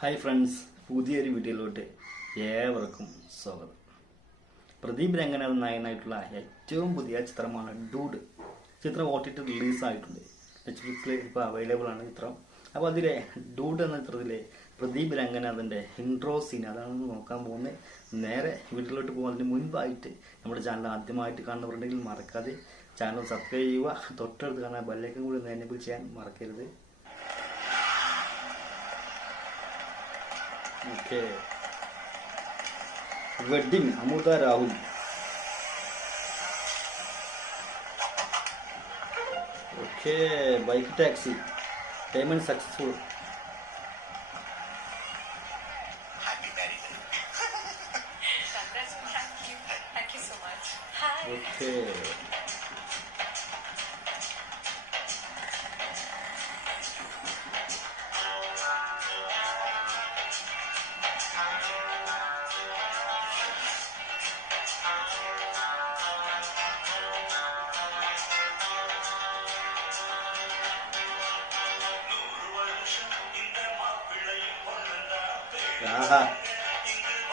Hi friends, പുതിയൊരു വീഡിയോയിലോട്ട് ഏവർക്കും സ്വാഗതം. പ്രദീപ് രംഗനാഥൻ നായകനായിട്ടുള്ള ഏറ്റവും പുതിയ ചിത്രമാണ് ഡൂഡ്. ചിത്രം OTT റിലീസായിട്ടുണ്ട്. നെറ്റ്ഫ്ലിക്സിൽ ഇപ്പോൾ അവൈലബിൾ ആണ് ചിത്രം. അപ്പോൾ അതിലെ ഡൂഡ് എന്ന ചിത്രത്തിലെ പ്രദീപ് രംഗനാഥൻ്റെ ഇൻട്രോ സീൻ അതാണ് നോക്കാൻ പോകുന്നത്. നേരെ വീട്ടിലോട്ട് പോകുന്നതിന് മുൻപായിട്ട് നമ്മുടെ ചാനൽ ആദ്യമായിട്ട് കാണുന്നവരുണ്ടെങ്കിൽ മറക്കാതെ ചാനൽ സബ്സ്ക്രൈബ് ചെയ്യുക. തൊട്ടടുത്ത് കാണാൻ ബെല്ലൈക്കൺ കൂടി എനേബിൾ ചെയ്യാൻ മറക്കരുത്. Okay wedding Amrita Rahul. Okay bike taxi payment successful. Thank you so much. Hi. Okay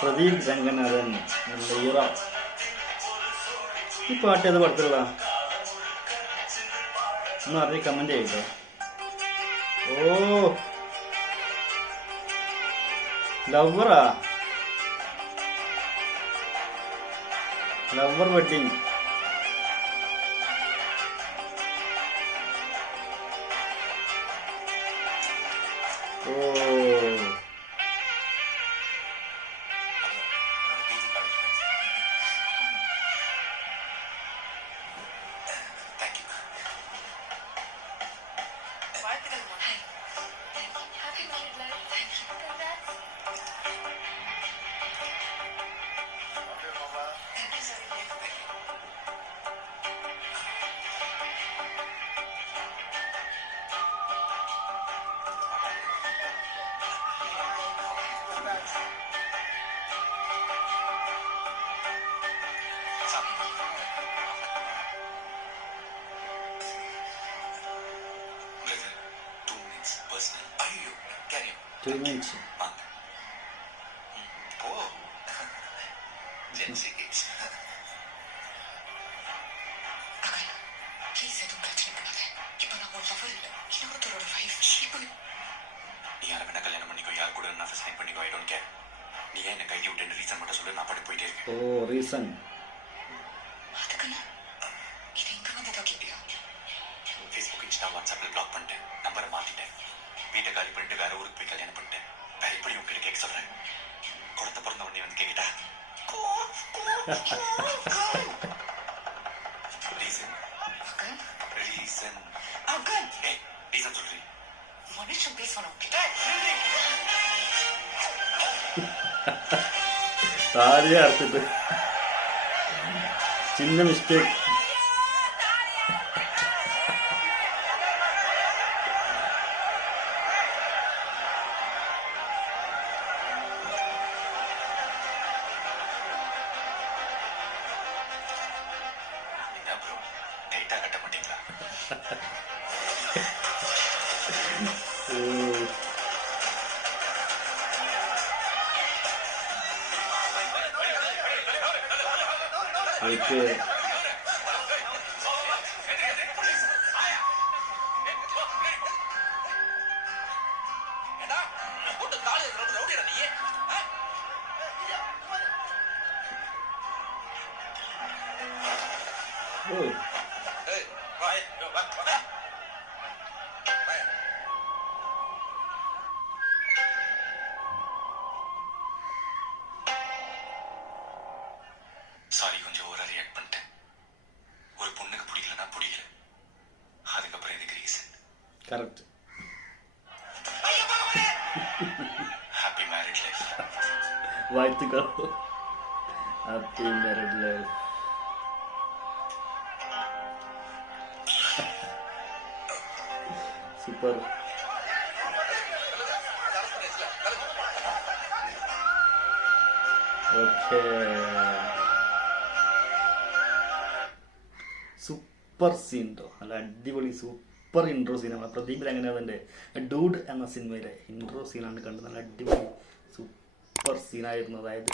Pradeep Ranganathan hero. ഈ പാട്ട് ഏത് പടത്തിലുള്ള ഒന്ന് അറിയ കമന്റ് ചെയ്തോ. ഓ ലവറാ, ലവർ വെഡിങ്. ഓ Happy married life. Thank you. Congrats. Thank you, sir. Two minutes. ഓ reason Facebook, Insta, WhatsApp block பண்ணிட்டேன். நம்பரை மாத்திட்டேன். வீட்டை காலி பண்ணிட்டு வேற ஊருக்கு போய் கல்யாணம் பண்ணிட்டேன். வேற இப்படி உங்ககிட்ட கேட்க சொல்றேன். குழந்தை பிறந்த உடனே வந்து கேட்டா ரீசன் ரீசன் ஏய் ரீசன் சொல்றீ மனுஷன் பேசணும். താഴെ അർത്ഥത്ത് ചിന്ന മിസ്റ്റേക്ക്. என்ன ப்ரோ டைட்டா கட்ட மாட்டீங்களா? ഓക്കെ ഓ சாரி, கொஞ்சம் ஓவரா ரியாக்ட் பண்ணிட்டேன். ஒரு பொண்ணுக்கு பிடிக்கலன்னா பிடிக்கல. அதுக்கப்புறம் எனக்கு reason. Correct. Happy married life. വാഴ്ത്തുക്കൾ. Happy married life. Super. Okay super scene കേട്ടോ. നല്ല അടിപൊളി സൂപ്പർ സൂപ്പർ ഇൻട്രോ സീനാണ്. പ്രദീപ് രംഗനാഥൻ്റെ ഡൂഡ് എന്ന സിനിമയിലെ ഇൻട്രോ സീനാണ് കണ്ടത്. നല്ല അടിപൊളി സൂപ്പർ സീനായിരുന്നു. അതായത്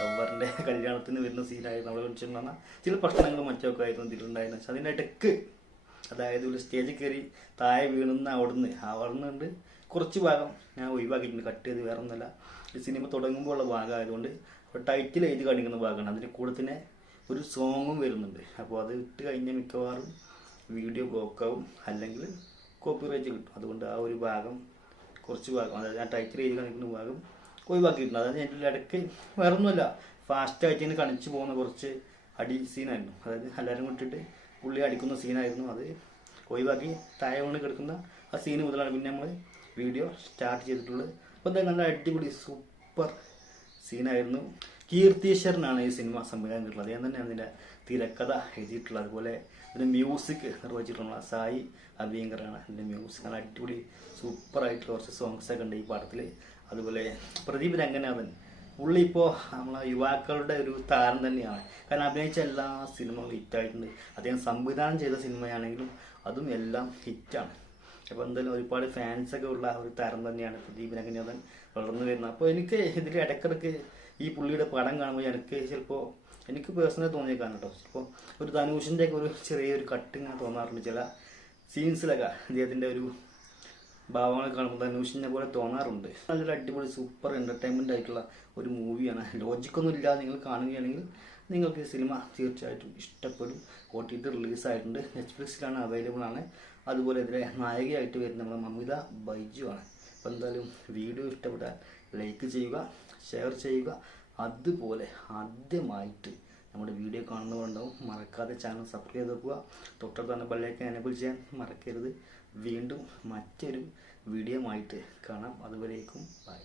ലവറിൻ്റെ കല്യാണത്തിന് വരുന്ന സീനായിരുന്നു. അവിടെ വിളിച്ചിട്ട് പറഞ്ഞാൽ ചില പ്രശ്നങ്ങളും മറ്റൊക്കെ ആയിരുന്നു ഇതിലുണ്ടായിരുന്നു. പക്ഷെ അതിൻ്റെ ഇടയ്ക്ക് അതായത് ഒരു സ്റ്റേജിൽ കയറി താഴെ വീണുന്ന അവിടുന്ന് കുറച്ച് ഭാഗം ഞാൻ ഒഴിവാക്കിയിട്ടുണ്ട്, കട്ട് ചെയ്ത്. വേറെ ഒന്നുമല്ല, ഈ സിനിമ തുടങ്ങുമ്പോൾ ഉള്ള ഭാഗമായതുകൊണ്ട് ടൈറ്റിൽ എഴുതി കാണിക്കുന്ന ഭാഗമാണ്. അതിൻ്റെ കൂടെ തന്നെ ഒരു സോങ്ങും വരുന്നുണ്ട്. അപ്പോൾ അത് ഇട്ട് കഴിഞ്ഞാൽ മിക്കവാറും വീഡിയോ ബ്ലോക്കാവും, അല്ലെങ്കിൽ കോപ്പിറൈറ്റ് കിട്ടും. അതുകൊണ്ട് ആ ഒരു ഭാഗം, കുറച്ച് ഭാഗം, അതായത് ഞാൻ ടൈറ്റിൽ എഴുതി കാണിക്കുന്ന ഭാഗം ഒഴിവാക്കിയിട്ടുണ്ട്. അതായത് എൻ്റെ ഇടയ്ക്ക് വേറെ ഒന്നുമല്ല, ഫാസ്റ്റായിട്ട് ഇങ്ങനെ കാണിച്ചു പോകുന്ന കുറച്ച് അടി സീനായിരുന്നു. അതായത് എല്ലാവരും വിട്ടിട്ട് പുള്ളി അടിക്കുന്ന സീനായിരുന്നു. അത് ഒഴിവാക്കി താഴെ കൊണ്ട് കിടക്കുന്ന ആ സീന് മുതലാണ് പിന്നെ നമ്മൾ വീഡിയോ സ്റ്റാർട്ട് ചെയ്തിട്ടുള്ളത്. അപ്പോൾ എന്തായാലും നല്ല അടിപൊളി സൂപ്പർ സീനായിരുന്നു. കീർത്തീശ്വരനാണ് ഈ സിനിമ സംവിധാനം ചെയ്തിട്ടുള്ളത്. അദ്ദേഹം തന്നെയാണ് ഇതിൻ്റെ തിരക്കഥ എഴുതിയിട്ടുള്ളത്. അതുപോലെ ഇതിൻ്റെ മ്യൂസിക് നിർവഹിച്ചിട്ടുള്ള സായി അഭിയങ്കറാണ് ഇതിൻ്റെ മ്യൂസിക്. നല്ല അടിപൊളി സൂപ്പറായിട്ടുള്ള കുറച്ച് സോങ്സൊക്കെ ഉണ്ട് ഈ പാഠത്തിൽ. അതുപോലെ പ്രദീപ് രംഗനാഥൻ പുള്ളി ഇപ്പോൾ നമ്മളെ യുവാക്കളുടെ ഒരു താരം തന്നെയാണ്. കാരണം അഭിനയിച്ച എല്ലാ സിനിമകളും ഹിറ്റായിട്ടുണ്ട്. അദ്ദേഹം സംവിധാനം ചെയ്ത സിനിമയാണെങ്കിലും അതും എല്ലാം ഹിറ്റാണ്. അപ്പോൾ എന്തായാലും ഒരുപാട് ഫാൻസൊക്കെ ഉള്ള ഒരു താരം തന്നെയാണ് പ്രദീപ് രംഗനാഥൻ വളർന്നു വരുന്നത്. അപ്പോൾ എനിക്ക് ഇതിൽ ഇടയ്ക്കിടയ്ക്ക് ഈ പുള്ളിയുടെ പടം കാണുമ്പോൾ എനിക്ക് പേഴ്സണലി തോന്നിയേക്കാൻ കേട്ടോ, ചിലപ്പോൾ ഒരു ധനുഷിൻ്റെ ഒക്കെ ഒരു ചെറിയൊരു കട്ടിങ് തോന്നാറുണ്ട് ചില സീൻസിലൊക്കെ. അദ്ദേഹത്തിൻ്റെ ഒരു ഭാവങ്ങൾ കാണുമ്പോൾ ധനുഷിനെ പോലെ തോന്നാറുണ്ട്. നല്ലൊരു അടിപൊളി സൂപ്പർ എൻ്റർടൈൻമെൻ്റ് ആയിട്ടുള്ള ഒരു മൂവിയാണ്. ലോജിക്കൊന്നും ഇല്ലാതെ നിങ്ങൾ കാണുകയാണെങ്കിൽ നിങ്ങൾക്ക് ഈ സിനിമ തീർച്ചയായിട്ടും ഇഷ്ടപ്പെടും. OTT റിലീസായിട്ടുണ്ട്, നെറ്റ്ഫ്ലിക്സിലാണ് അവൈലബിൾ ആണ്. അതുപോലെ ഇതിലെ നായികയായിട്ട് വരുന്ന നമ്മുടെ മമിത ബൈജു ആണ്. അപ്പോൾ എന്തായാലും വീഡിയോ ഇഷ്ടപ്പെട്ടാൽ ലൈക്ക് ചെയ്യുക, ഷെയർ ചെയ്യുക. അതുപോലെ ആദ്യമായിട്ട് നമ്മുടെ വീഡിയോ കാണുന്നവരുണ്ടാവും, മറക്കാതെ ചാനൽ സബ്സ്ക്രൈബ് ചെയ്ത് വെക്കുക. തൊട്ടടുത്ത് തന്നെ ബെല്ലൈക്കൻ എനേബിൾ ചെയ്യാൻ മറക്കരുത്. വീണ്ടും മറ്റൊരു വീഡിയോ ആയിട്ട് കാണാം. അതുവരേക്കും ബൈ.